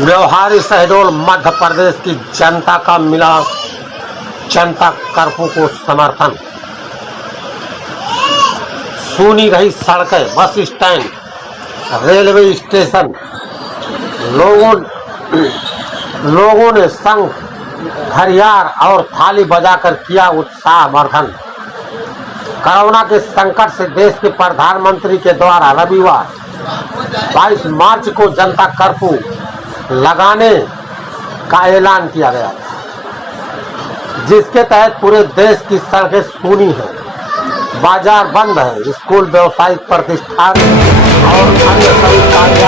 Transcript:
व्यवहारी शहडोल मध्य प्रदेश की जनता का मिला जनता कर्फ्यू को समर्थन। सूनी रही सड़कें, बस स्टैंड, रेलवे स्टेशन, लोगों ने शंख, हरियार और थाली बजाकर किया उत्साह वर्धन। कोरोना के संकट से देश के प्रधानमंत्री के द्वारा रविवार 22 मार्च को जनता कर्फ्यू लगाने का ऐलान किया गया था, जिसके तहत पूरे देश की सड़कें सूनी हैं, बाजार बंद है, स्कूल, व्यावसायिक प्रतिष्ठान और अन्य सभी कार्य